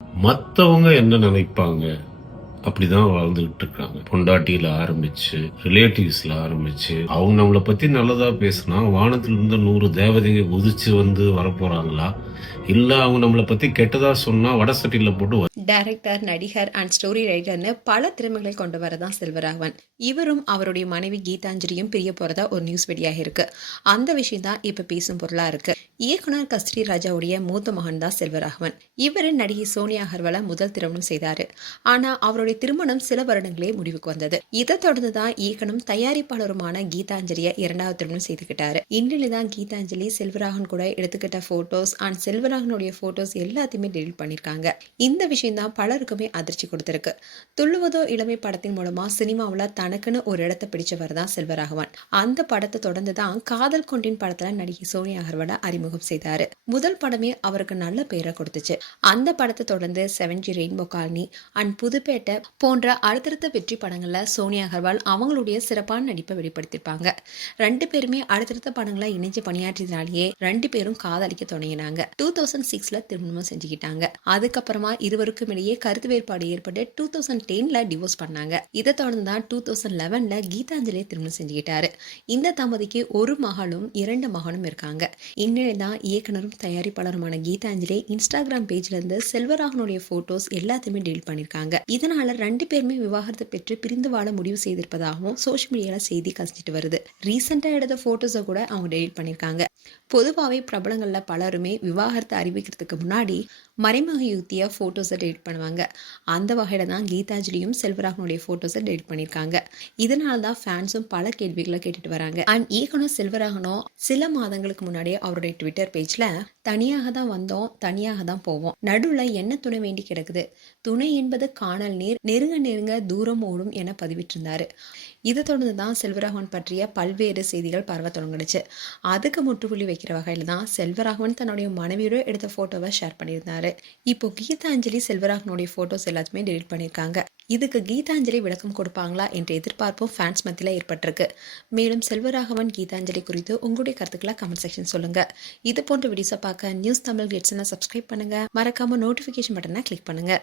மத்தவங்க என்ன நினைப்பாங்க? அப்படிதான் வாழ்ந்துகிட்டு இருக்காங்க. பொண்டாட்டியில ஆரம்பிச்சு, ரிலேட்டிவ்ஸ்ல ஆரம்பிச்சு, அவங்க நம்மள பத்தி நல்லதா பேசினா, வானத்திலிருந்து 100 தேவதைங்க குதிச்சு வந்து வரப்போறாங்களா? இல்ல அவங்க நம்மள பத்தி கெட்டதா சொன்னா, வட சட்டியில போட்டு டைரக்டர், நடிகர் அண்ட் ஸ்டோரி ரைட்டர்னு பல திறமைகளை கொண்டவர் தான் செல்வராகவன். இவரும் அவருடைய மனைவி கீதாஞ்சலியும் பிரிய போறதா ஒரு நியூஸ் வெளியாக இருக்கு. அந்த விஷயம் தான் இப்ப பேசும் பொருளா இருக்கு. இயக்குனர் கஸ்தூரி ராஜாவுடைய மூத்த மகன் தான் செல்வராகவன். இவரு நடிகை சோனியா அகர்வாலை முதல் திருமணம் செய்தாரு. ஆனா அவருடைய திருமணம் சில வருடங்களே முடிவுக்கு வந்தது. இதை தொடர்ந்து தான் இயக்குனரும் தயாரிப்பாளருமான கீதாஞ்சலியை இரண்டாவது திருமணம் செய்துக்கிட்டாரு. இன்றில தான் கீதாஞ்சலி செல்வராகவன் கூட எடுத்துக்கிட்ட போட்டோஸ் அண்ட் செல்வராகவனுடைய போட்டோஸ் எல்லாத்தையுமே டெலிட் பண்ணிருக்காங்க. இந்த விஷயம் தான் பலருக்குமே அதிர்ச்சி கொடுத்திருக்கு. துள்ளுவதோ இளமை படத்தின் மூலமா சினிமாவில் தனக்குன்னு ஒரு இடத்தை பிடிச்சவர் தான் செல்வராகவன். அந்த படத்தை தொடர்ந்து தான் காதல் கொண்டின் படத்துல நடிகை சோனியா அகர்வாலை அறிமுகம் செய்தாரு. முதல் படமே அவருக்கு நல்ல பெயரை கொடுத்துச்சு. அந்த படத்தை தொடர்ந்து 7G rainbow colony and Puduppettai போன்ற அடுத்தடுத்த வெற்றி படங்கள்ல சோனியா அகர்வால் அவங்களுடைய சிறப்பான நடிப்பை வெளிப்படுத்திருப்பாங்க. ரெண்டு பேருமே அடுத்தடுத்த படங்களை இணைஞ்சு பணியாற்றினாலேயே ரெண்டு பேரும் காதலிக்க தொடங்கினாங்க. 2006ல திருமணம் செஞ்சுக்கிட்டாங்க. அதுக்கப்புறமா இருவருக்கும் இடையே கருத்து வேறுபாடு ஏற்பட்டு 2010ல டிவோர்ஸ் பண்ணாங்க. இதை தொடர்ந்து தான் 2011ல கீதாஞ்சலியை திருமணம் செஞ்சுக்கிட்டாரு. இந்த தம்பதிக்கு ஒரு மகளும் 2 மகனும் இருக்காங்க. இந்நிலையில் தான் இயக்குனரும் தயாரிப்பாளருமான கீதாஞ்சலி இன்ஸ்டாகிராம் பேஜ்ல இருந்து செல்வராகவனுடைய போட்டோஸ் எல்லாத்தையுமே டெலிட் பண்ணிருக்காங்க. இதனால ரெண்டு பேருமே விவாகரத்து பெற்று பிரிந்து வாழ முடிவு செய்திருப்பதாகவும் சோஷியல் மீடியால செய்தி கசிச்சிட்டு வருது. ரீசெண்டா எடுத்த போட்டோஸை கூட அவங்க டெலிட் பண்ணிருக்காங்க. பொதுவாகவே பிரபலங்கள்ல பலருமே விவாகரத்தை அறிவிக்கிறதுக்கு முன்னாடி மறைமுக யுக்தியா போட்டோஸை டெலிட் பண்ணுவாங்க. அந்த வகையில தான் கீதாஞ்சலியும் செல்வராகவனுடைய போட்டோஸை டெலிட் பண்ணியிருக்காங்க. இதனால தான் ஃபேன்ஸும் பல கேள்விகளை கேட்டுட்டு வராங்க. அண்ட் இயக்குனர் செல்வராகவனும் சில மாதங்களுக்கு முன்னாடியே அவருடைய ட்விட்டர் பேஜ்ல தனியாக தான் வந்தோம், தனியாக தான் போவோம், நடுவுல என்ன துணை வேண்டி கிடக்குது, துணை என்பது காணல் நீர், நெருங்க நெருங்க தூரம் ஓடும் என பதிவிட்டிருந்தாரு. இதை தொடர்ந்து தான் செல்வராகவன் பற்றிய பல்வேறு செய்திகள் பரவ தொடங்கிடுச்சு. அதுக்கு முற்றுப்புள்ளி வைக்கிற வகையில தான் செல்வராகவன் தன்னுடைய மனைவியோட எடுத்த போட்டோவை ஷேர் பண்ணியிருந்தாரு. இப்போ கீதாஞ்சலி செல்வராகவனுடைய போட்டோஸ் எல்லாத்தையுமே டெலிட் பண்ணியிருக்காங்க. இதுக்கு கீதாஞ்சலி விளக்கம் கொடுப்பாங்களா என்ற எதிர்பார்ப்பும் ஃபேன்ஸ் மத்தியில் ஏற்பட்டிருக்கு. மேலும் செல்வராகவன் கீதாஞ்சலி குறித்து உங்களுடைய கருத்துக்களை கமெண்ட் செக்ஷன் சொல்லுங்க. இது போன்ற வீடியோஸை பார்க்க நியூஸ் தமிழ் கெட்ஸ்னா சப்ஸ்கிரைப் பண்ணுங்க. மறக்காம நோட்டிஃபிகேஷன் பட்டனை கிளிக் பண்ணுங்க.